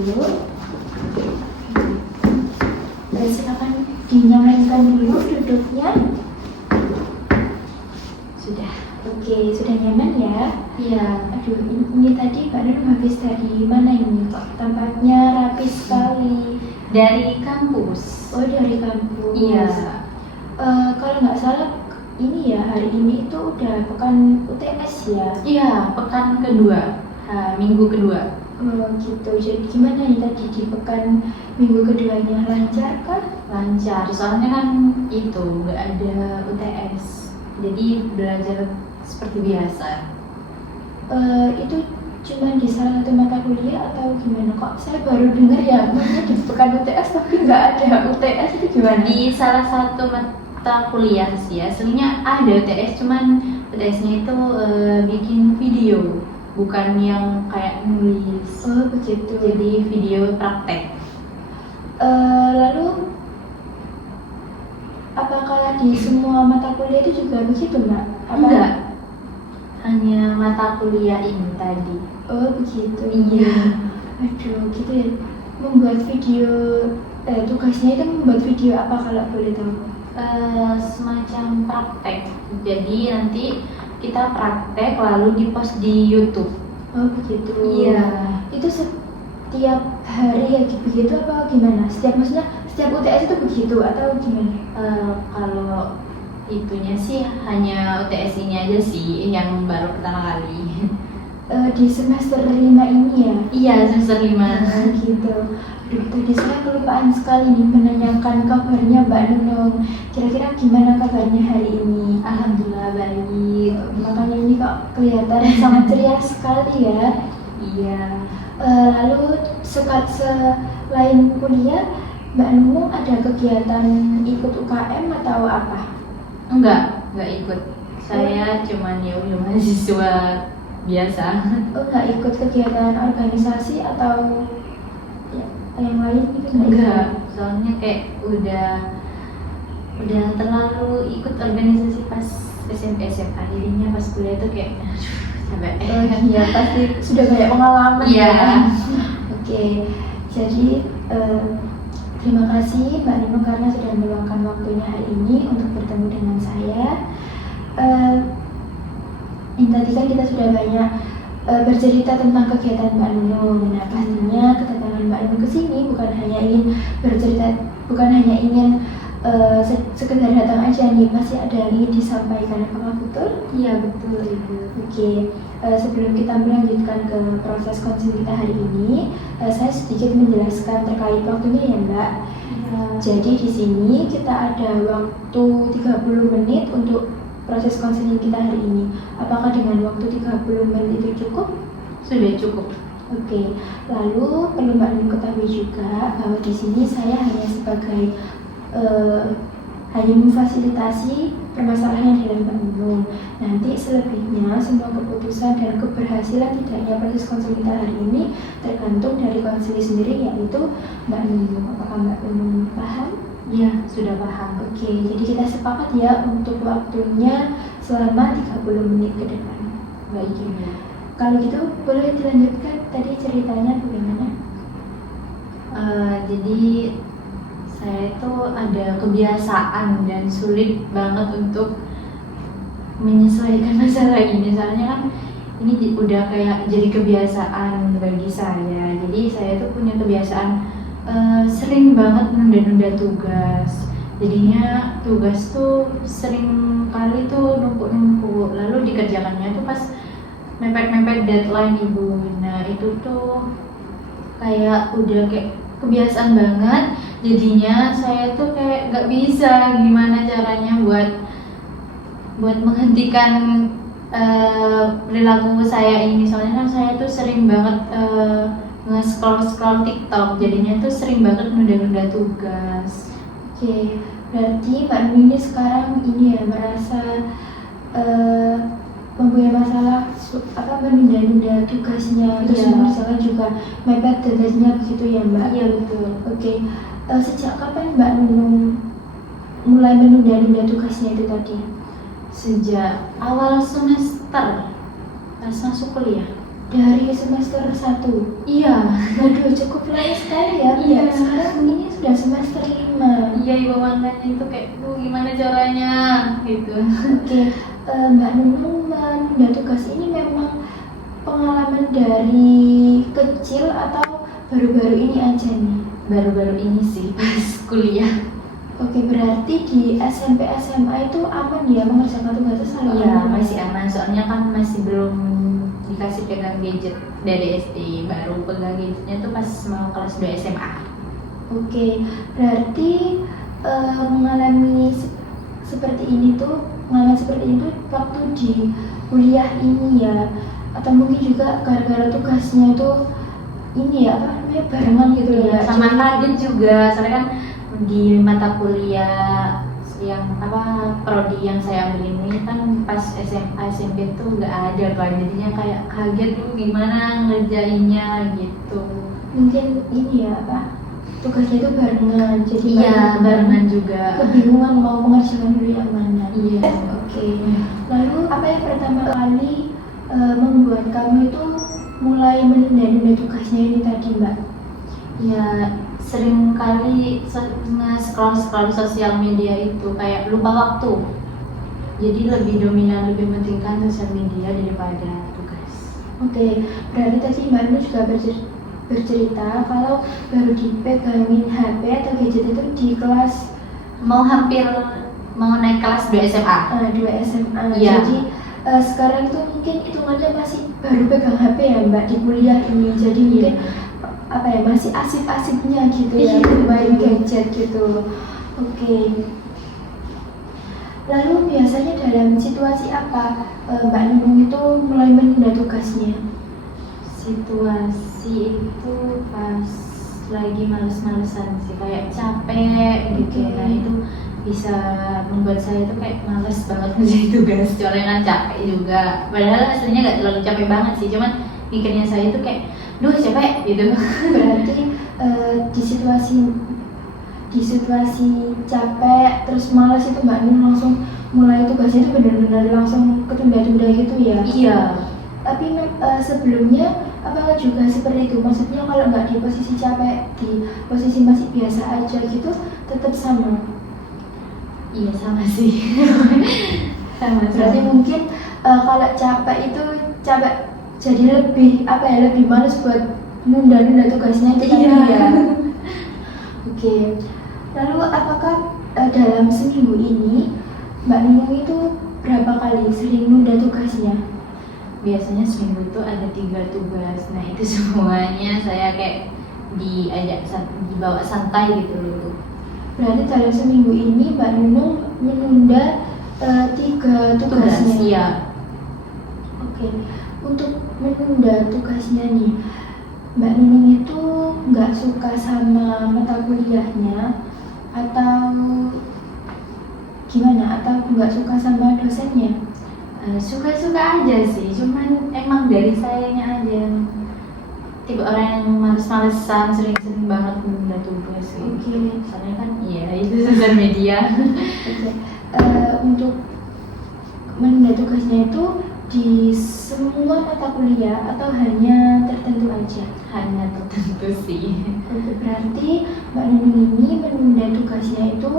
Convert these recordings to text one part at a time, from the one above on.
dulu. Silakan dinyamankan dulu duduknya. Sudah, oke, sudah nyaman ya? Iya. Aduh, ini tadi Mbak Nur habis dari mana ini kok? Tampaknya rapi sekali. Dari kampus. Oh, dari kampus. Iya. Kalau nggak salah ini ya, hari ini itu udah pekan UTS ya? Iya, pekan kedua, minggu kedua. Oh gitu, jadi gimana nih tadi di pekan minggu keduanya, lancar kah? Lancar, soalnya kan itu nggak ada UTS, jadi belajar seperti biasa. Itu cuma di salah satu mata kuliah atau gimana? Kok saya baru dengar ya, maksudnya di pekan UTS tapi nggak ada UTS, itu gimana? Di salah satu mata kuliah sih ya, sebenarnya ada UTS, cuman UTS-nya itu bikin video, bukan yang kayak nulis. Oh begitu. Jadi video praktek. Lalu apakah di semua mata kuliah itu juga begitu, Mbak? Enggak, hanya mata kuliah ini tadi. Oh begitu. Iya. Aduh, gitu ya. Membuat video, tugasnya itu membuat video apa kalau boleh tahu? Semacam praktek. Jadi nanti kita praktek lalu dipost di YouTube. Oh begitu. Iya. Itu setiap hari ya begitu apa gimana? Maksudnya setiap UTS itu begitu atau gimana? Kalau itunya sih hanya UTS ini aja sih yang baru pertama kali. Di semester 5 ini ya? Iya, semester 5. Gitu. Aduh, tadi saya kelupaan sekali nih menanyakan kabarnya Mbak Nunung. Kira-kira gimana kabarnya hari ini? Alhamdulillah baik. Makanya ini kok kelihatan sangat ceria sekali ya. Iya. Lalu selain kuliah, Mbak Nunung ada kegiatan ikut UKM atau apa? Enggak ikut. Saya cuman ya udah mahasiswa biasa. Oh, nggak ikut kegiatan organisasi atau ya, yang lain gitu? Enggak, soalnya kayak udah terlalu ikut organisasi pas SMP SMA, jadinya pas kuliah tuh kayak sampai Iya, pasti sudah banyak pengalaman. Iya. Ya. Oke, jadi terima kasih Mbak Nunung karena sudah meluangkan waktunya hari ini untuk bertemu dengan saya. Ini tadi kan kita sudah banyak bercerita tentang kegiatan Mbak Nunung. Nah, pastinya kedatangan Mbak Nunung ke sini bukan hanya ingin bercerita, bukan hanya ingin sekedar datang aja nih, pasti ada yang ingin disampaikan. Apakah betul? Iya betul Ibu. Oke, sebelum kita melanjutkan ke proses konseling kita hari ini, saya sedikit menjelaskan terkait waktunya ya Mbak. Jadi di sini kita ada waktu 30 menit untuk proses konseling kita hari ini. Apakah dengan waktu 30 menit itu cukup? Sudah cukup. Oke, lalu perlu Mbak Nunung ketahui juga bahwa di sini saya hanya sebagai hanya memfasilitasi permasalahan yang dalam Mbak Nunung. Nanti selebihnya semua keputusan dan keberhasilan tidaknya proses konseling kita hari ini tergantung dari konseling sendiri, yaitu Mbak Nunung. Apakah Mbak Nunung paham? Iya, sudah paham. Oke, jadi kita sepakat ya untuk waktunya selama 30 menit ke depan. Baik Ibu. Kalau gitu boleh dilanjutkan tadi ceritanya bagaimana? Jadi saya itu ada kebiasaan dan sulit banget untuk menyesuaikan masalah ini. Soalnya kan ini udah kayak jadi kebiasaan bagi saya. Jadi saya tuh punya kebiasaan sering banget nunda-nunda tugas. Jadinya tugas tuh sering kali tuh numpuk-numpuk. Lalu dikerjakannya tuh pas mepet-mepet deadline Ibu. Nah itu tuh kayak udah kayak kebiasaan banget. Jadinya saya tuh kayak gak bisa gimana caranya buat menghentikan perilaku saya ini. Soalnya kan saya tuh sering banget nge-scroll TikTok, jadinya tuh sering banget nunda-nunda tugas. Oke, berarti Mbak Nunung ini sekarang ini ya merasa mempunyai masalah menunda-nunda tugasnya, terus Iya. misalnya juga mepet deadline-nya begitu ya Mbak? Iya betul. Oke, sejak kapan Mbak Nunung mulai menunda-nunda tugasnya itu tadi? Sejak awal semester pas masuk kuliah. dari semester 1. Iya. Waduh, cukup lama sekali ya. Iya. Sekarang ini sudah semester 5. Iya ibu, makanya itu kayak gimana caranya gitu. Oke, Mbak Nunung menunda tugas ini memang pengalaman dari kecil atau baru-baru ini aja nih? Baru-baru ini sih pas kuliah. Oke, berarti di SMP SMA itu aman ya mengerjakan tugasnya selalu Iya aman? masih aman, soalnya kan masih belum dikasih pegang gadget dari SD, baru pegang gadgetnya tuh pas mau kelas 2 SMA. Oke, berarti seperti ini tuh pengalaman seperti itu waktu di kuliah ini ya, atau mungkin juga gara-gara tugasnya itu ini ya apa namanya barengan gitu ya? Sama Jadi- kaget juga, soalnya kan di mata kuliah yang apa prodi yang saya ambil ini kan pas SMA SMP tuh nggak ada Pak, jadinya kayak kaget tuh gimana ngerjainnya gitu. Mungkin ini ya apa tugasnya itu barengan, jadi Iya barengan juga. kebingungan mau mengerjakan dulu yang mana. Iya. Oke, lalu apa yang pertama kali membuat kamu itu mulai menunda-nunda tugasnya ini tadi, Mbak? Ya sering kali nge-scroll sosial media itu kayak lupa waktu, jadi lebih dominan, lebih mementingkan sosial media daripada tugas. Oke, berarti tadi Mbak Nunu juga bercerita kalau baru dipegangin HP atau gadget itu di kelas Mau naik kelas 2 SMA. 2 SMA. Iya. Jadi sekarang itu mungkin hitungannya masih baru pegang HP ya Mbak di kuliah ini. Jadi mungkin apa ya masih asik-asiknya gitu ya Iya. main gadget gitu. Oke. Lalu biasanya dalam situasi apa Mbak Nunung itu mulai menunda tugasnya? Situasi itu pas lagi males-malesan sih, kayak capek gitu. Oke. Nah itu bisa membuat saya tuh kayak males banget ngerjain tugas, soalnya kan capek juga. Padahal aslinya nggak terlalu capek banget sih, cuman mikirnya saya tuh kayak duh capek gitu. Berarti di situasi capek terus malas itu Mbak Nunung langsung mulai tugasnya itu benar-benar langsung ketunda-tunda gitu ya? Iya. Tapi sebelumnya apakah juga seperti itu? Maksudnya kalau nggak di posisi capek, di posisi masih biasa aja gitu, tetap sama? Iya sama sih. sama. Berarti mungkin kalau capek itu capek jadi lebih apa ya lebih males buat nunda-nunda tugasnya itu tadi Iya. ya. Oke. Lalu apakah dalam seminggu ini Mbak Nunung itu berapa kali sering nunda tugasnya? Biasanya seminggu itu ada 3 tugas. Nah itu semuanya saya kayak dibawa santai gitu loh. Berarti dalam seminggu ini Mbak Nunung menunda 3 tugasnya. Iya. Oke, untuk menunda tugasnya nih, Mbak Nunung itu nggak suka sama mata kuliahnya atau gimana? Atau nggak suka sama dosennya? Suka-suka aja sih, cuman emang dari sayanya aja tipe orang yang males-malesan, sering-sering banget menunda tugas sih. Oke. Soalnya kan iya itu sosial media. Oke. Untuk menunda tugasnya itu di semua mata kuliah atau hanya tertentu aja? Hanya tertentu sih. Oke, berarti Mbak Nunung ini menunda tugasnya itu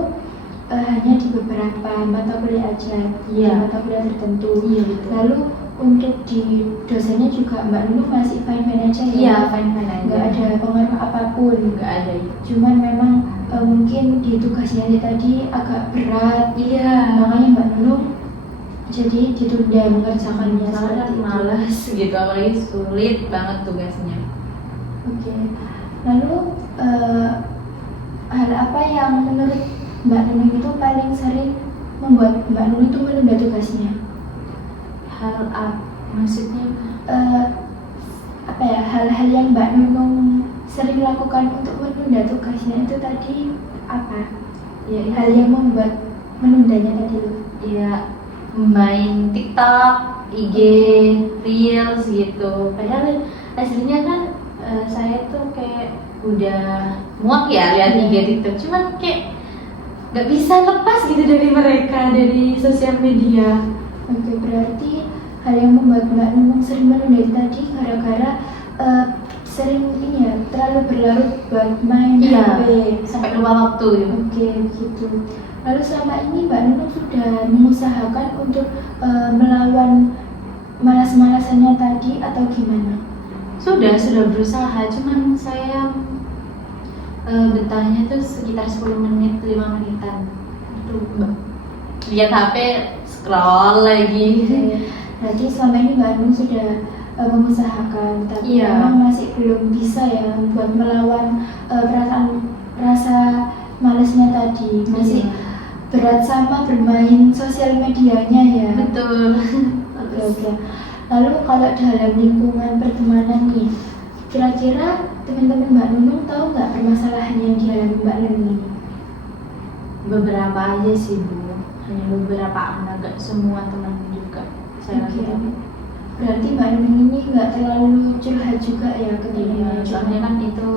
hanya di beberapa mata kuliah aja, di Iya. mata kuliah tertentu. Iya betul. Lalu untuk di dosennya juga Mbak Nunung masih fine-fine aja ya? Iya fine-fine aja. Nggak ada pengaruh apapun? Nggak ada. Cuman memang mungkin di tugasnya ini tadi agak berat, Iya. makanya Mbak Nunung jadi ditunda mengerjakannya Soalnya kan seperti itu. males gitu, apalagi sulit banget tugasnya. Oke. Lalu hal apa yang menurut Mbak Nunung itu paling sering membuat Mbak Nunung itu menunda tugasnya? Hal apa maksudnya? Apa ya hal-hal yang Mbak Nunung sering lakukan untuk menunda tugasnya itu tadi apa? Ya, Hal yang membuat menundanya tadi loh. ya main TikTok, IG, Reels gitu. Padahal aslinya kan saya tuh kayak udah muak ya lihat IG TikTok. Cuman kayak nggak bisa lepas gitu dari mereka, dari sosial media. Oke, berarti hal yang membuat Mbak Nunung sering menunda tadi gara-gara sering ini ya, terlalu berlarut buat main Iya, HP. sampai lupa waktu ya. Oke, begitu. Lalu selama ini Mbak Nunung sudah mengusahakan untuk melawan malas-malasannya tadi atau gimana? Sudah berusaha, cuman saya betahnya tuh sekitar 10 menit, 5 menitan. Itu lihat HP, scroll lagi. Berarti selama ini Mbak Nunung sudah mengusahakan, tapi Iya. memang masih belum bisa ya buat melawan rasa malesnya tadi. Masih berat sama bermain sosial medianya ya. Betul. Oke. Lalu kalau dalam lingkungan pertemanan nih, kira-kira teman-teman Mbak Nunung tahu nggak permasalahan yang dialami Mbak Nunung ini? Beberapa aja sih Bu, hanya beberapa, agak semua teman juga saya Oke. tahu. Berarti Mbak Nunung ini nggak terlalu curhat juga ya ke Iya, teman-teman? soalnya kan itu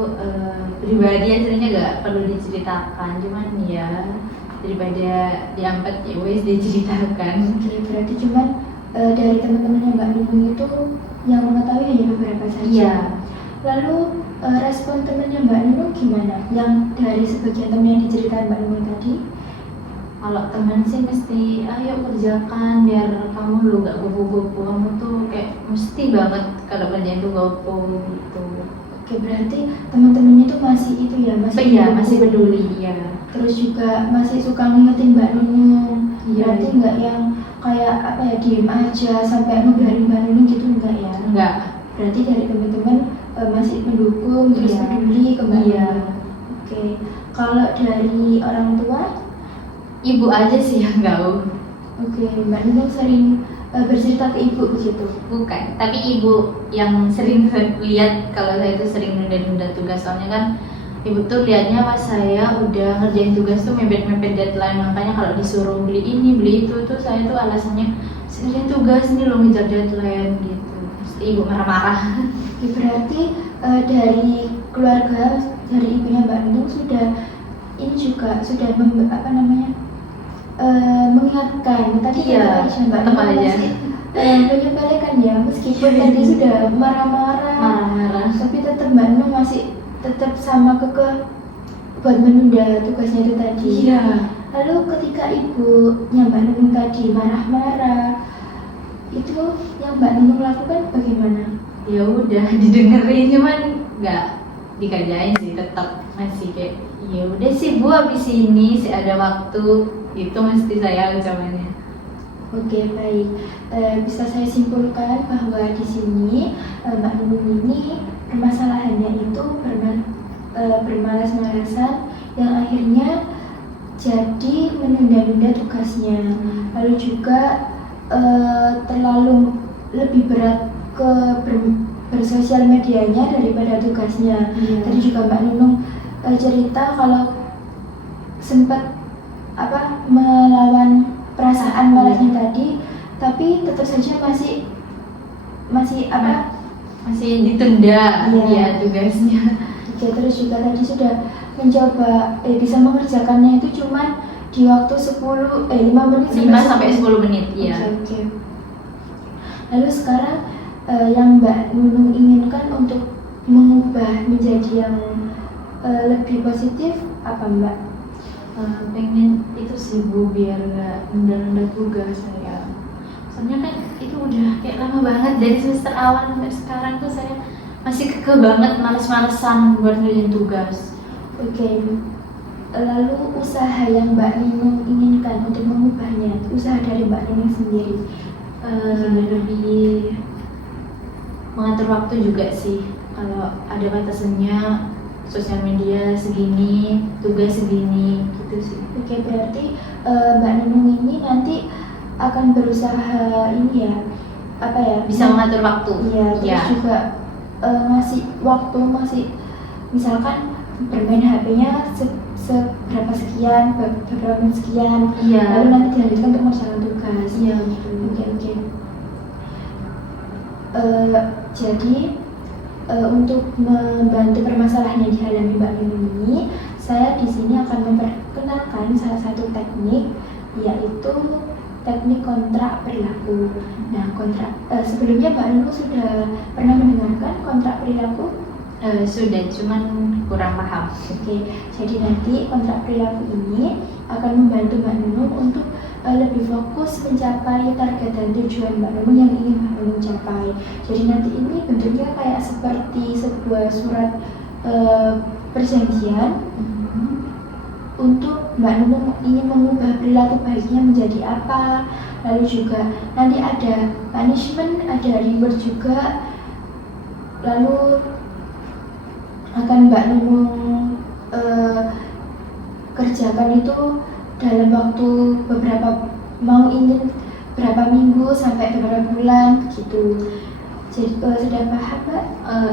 pribadi aslinya gak perlu diceritakan, cuman ya daripada diampet ya wes diceritakan. Oke, berarti cuman dari teman-teman yang Mbak Nunung itu yang mengetahui hanya beberapa saja. Iya. Lalu respon temannya Mbak Nunung gimana? Yang dari sebagian teman yang diceritakan Mbak Nunung tadi? Kalau teman sih mesti ayo kerjakan biar kamu lu gak gopo-gopo, kamu tuh kayak mesti banget kalau kerjaan tuh gopo gitu. Oke, berarti teman-temannya itu masih itu ya, Iya, masih peduli ya. Terus juga masih suka ngingetin Mbak Nunung. Iya. Berarti nggak yang kayak apa ya, diem aja sampai ngebiarin Mbak Nunung gitu, enggak ya? Enggak. Berarti dari teman-teman masih mendukung, terus Iya. peduli ke Mbak Iya. Nunung. Oke, kalau dari orang tua, Ibu aja sih yang tahu. oke, Mbak Nunung sering bercerita ke ibu begitu. Bukan, tapi ibu yang sering lihat kalau saya tuh sering nunda-nunda tugas, soalnya kan ibu tuh lihatnya pas saya udah ngerjain tugas tuh mepet-mepet deadline, makanya kalau disuruh beli ini beli itu tuh saya tuh alasannya ngerjain tugas ini loh ngejar deadline gitu. Pasti ibu marah-marah. Oke, berarti dari keluarga, dari ibunya Mbak Nunung sudah ini juga sudah mengingatkan tadi Iya, kata Mbak tetap Nunung aja. masih menyepelekan ya, meskipun tadi sudah marah-marah, Marah-marah. tapi tetap Mbak Nunung masih tetap sama kekeh buat menunda tugasnya itu tadi. Iya. Lalu ketika ibunya Mbak Nunung tadi marah-marah, itu yang Mbak Nunung lakukan bagaimana? Ya udah didengerin, cuman nggak dikerjain sih, tetap masih kayak ya udah sih Bu, habis ini sih ada waktu itu mesti saya ucapannya. Oke, baik. Bisa saya simpulkan bahwa di sini Mbak Nunung ini permasalahannya itu bermalas-malasan yang akhirnya jadi menunda-nunda tugasnya. Lalu juga terlalu lebih berat ke bersosial medianya daripada tugasnya. Iya. Tadi juga Mbak Nunung cerita kalau sempat melawan perasaan malasnya tadi, tapi tetap saja masih Masih ditunda Iya. ya tugasnya. Oke, terus juga tadi sudah mencoba bisa mengerjakannya itu cuman di waktu 5 menit 5 sampai 10 menit ya. Oke. Lalu sekarang yang Mbak Nunung inginkan untuk mengubah menjadi yang lebih positif apa Mbak? Pengen itu sih Bu, biar nggak nunda-nunda tugas saya. Soalnya kan itu udah kayak lama banget dari semester awal sampai sekarang tuh saya masih kekeh banget males-malesan buat ngerjain tugas. Oke. Lalu usaha yang Mbak Nunung inginkan untuk mengubahnya, usaha dari Mbak Nunung sendiri. Lebih mengatur waktu juga sih. Kalau ada batasannya, sosial media segini, tugas segini, gitu sih. Oke, berarti Mbak Nunung ini nanti akan berusaha ini ya, Bisa mengatur waktu. Iya, terus Ya. juga ngasih waktu, masih misalkan bermain HP-nya seberapa sekian, beberapa menit sekian, Iya. lalu nanti dilanjutkan untuk mengerjakan tugas. Iya, betul. Oke. Jadi untuk membantu permasalahan yang dialami Mbak Nunung ini, saya di sini akan memperkenalkan salah satu teknik, yaitu teknik kontrak perilaku. Nah, sebelumnya Mbak Nunung sudah pernah mendengarkan kontrak perilaku? Sudah, cuman kurang paham. Oke, jadi nanti kontrak perilaku ini akan membantu Mbak Nunung untuk lebih fokus mencapai target dan tujuan Mbak Nunung yang ingin Mbak Nunung capai. Jadi nanti ini bentuknya kayak seperti sebuah surat perjanjian untuk Mbak Nunung ingin mengubah perilaku baiknya menjadi apa. Lalu juga nanti ada punishment, ada reward juga. Lalu akan Mbak Nunung kerjakan itu dalam waktu ingin berapa minggu sampai beberapa bulan gitu. Jadi sudah paham Mbak?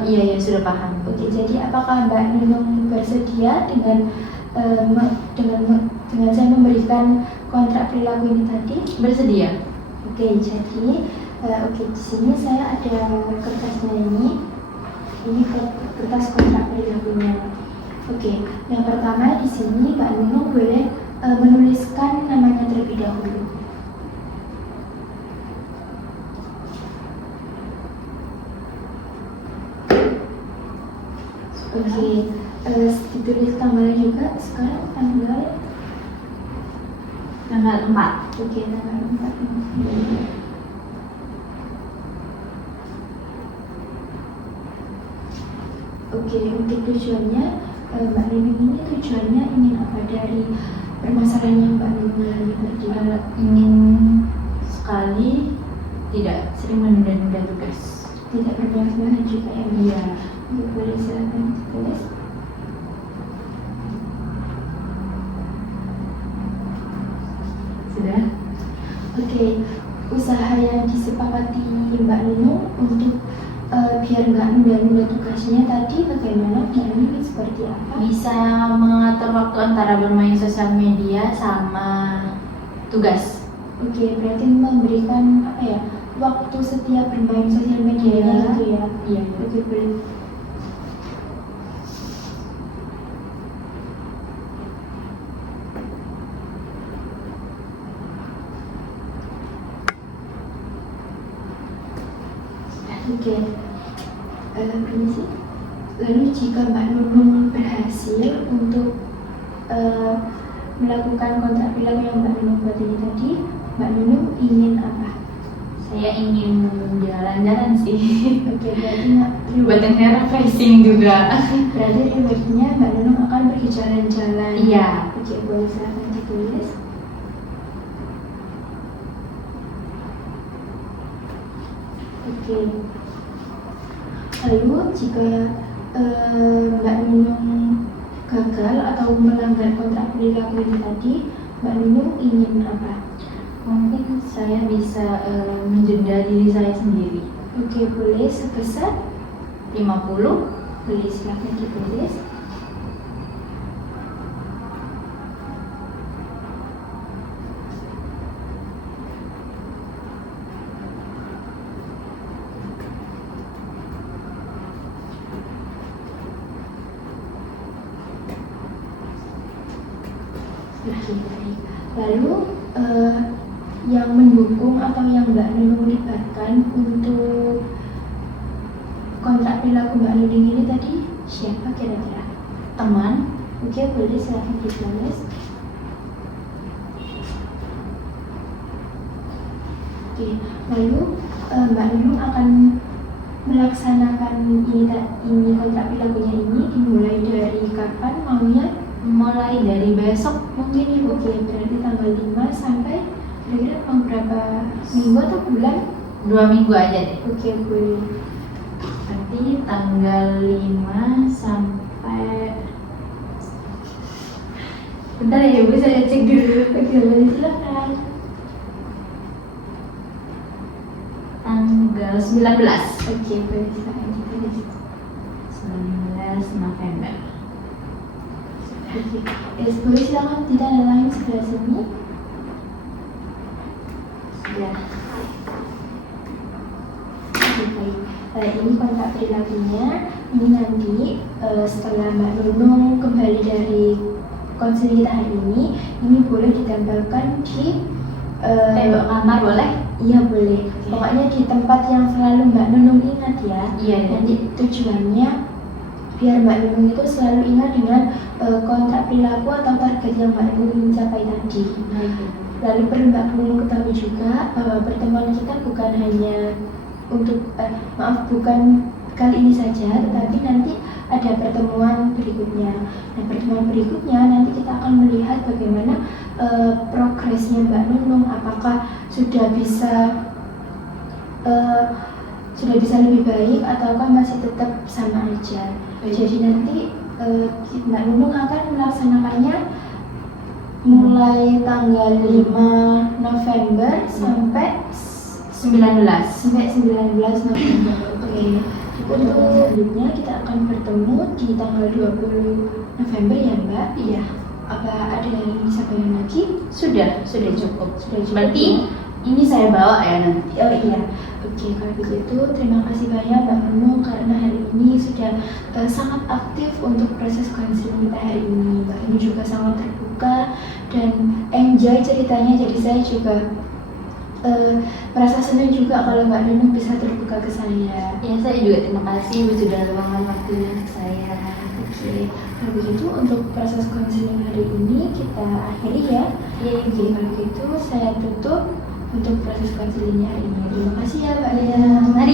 Iya sudah paham. Oke, jadi apakah Mbak Nunung bersedia dengan saya memberikan kontrak perilaku ini tadi? Bersedia. Oke, jadi di sini saya ada kertasnya ini. Ini kertas kontrak perilakunya. Oke, yang pertama di sini Mbak Nunung boleh menuliskan namanya terlebih dahulu. Oke, ditulis tanggalnya juga. Sekarang tanggal 4. Oke, tanggal 4. Oke, untuk tujuannya Mbak Nunung ini tujuannya ingin apa dari permasalahan yang Mbak Nunung alami tadi? Ingin sekali tidak sering menunda-nunda tugas. Tidak bermasalah juga ya? Iya. Boleh silakan ditulis. Sudah. Oke, usaha yang disepakati Mbak Nunung untuk biar nggak nunda-nunda tugasnya tadi bagaimana? Ini seperti apa? Bisa mengatur waktu antara bermain sosial media sama tugas. Oke, berarti memberikan waktu setiap bermain sosial medianya gitu ya? Iya. Oke, boleh. Oke, permisi. Lalu jika Mbak Nunung berhasil untuk melakukan kontrak perilaku yang Mbak Nunung buat ini tadi, Mbak Nunung ingin apa? Saya ingin jalan-jalan sih. Oke, berarti Buat yang refreshing juga. Berarti rewardnya Mbak Nunung akan pergi jalan-jalan. Iya. Oke, boleh silakan ditulis. Oke. Lalu jika Mbak Nunung gagal atau melanggar kontrak perilaku ini tadi, Mbak Nunung ingin apa? Mungkin saya bisa menjeda diri saya sendiri. Oke, boleh sebesar 50. Boleh silakan ditulis. Oke, baik. Lalu yang mendukung atau yang Mbak Nunung libatkan untuk kontrak perilaku Mbak Nunung ini tadi siapa kira-kira? Teman. Oke, boleh silakan ditulis. Oke, lalu Mbak Nunung akan melaksanakan ini kontrak perilakunya ini dimulai dari kapan maunya? Mulai dari besok mungkin ya Bu. Oke, berarti tanggal 5 sampai kira-kira berapa minggu atau bulan? 2 minggu aja deh. Oke, boleh. Berarti tanggal 5 sampai bentar ya Bu, saya cek dulu. Oke, boleh silakan. Tanggal 19. Oke, boleh silakan ditulis. 19 November. Oke, boleh silakan ditanda tangan sebelah sini. Ya. Oke, baik. Ini kontrak perilakunya. Ini nanti setelah Mbak Nunung kembali dari konseling kita hari ini boleh ditempelkan di Tembok kamar boleh? Iya boleh. Pokoknya di tempat yang selalu Mbak Nunung ingat ya. Iya. Nanti tujuannya biar Mbak Nunung itu selalu ingat dengan kontrak perilaku atau target yang Mbak Nunung ingin capai tadi. Lalu perlu Mbak Nunung ketahui juga bahwa pertemuan kita bukan hanya untuk bukan kali ini saja, tetapi nanti ada pertemuan berikutnya. Nah, pertemuan berikutnya nanti kita akan melihat bagaimana progresnya Mbak Nunung, apakah sudah bisa lebih baik ataukah masih tetap sama aja. Jadi nanti Mbak Nunung akan melaksanakannya mulai tanggal 5 November sampai 19 November. Oke. Untuk selanjutnya kita akan bertemu di tanggal 20 November ya Mbak? Iya. Apa ada yang ingin disampaikan lagi? Sudah cukup. Sudah cukup. Berarti ini saya bawa ya nanti. Oh iya. Oke, kalau begitu terima kasih banyak Mbak Nunung karena hari ini sudah sangat aktif untuk proses konseling kita hari ini. Mbak Nunung juga sangat terbuka dan enjoy ceritanya, jadi saya juga merasa senang juga kalau Mbak Nunung bisa terbuka ke saya. Ya, saya juga terima kasih sudah luangkan waktunya untuk saya. Oke, kalau begitu untuk proses konseling hari ini kita akhiri ya. Iya. Oke, kalau begitu saya tutup untuk proses konselingnya hari ini. Terima kasih ya Mbak Lia. Mari.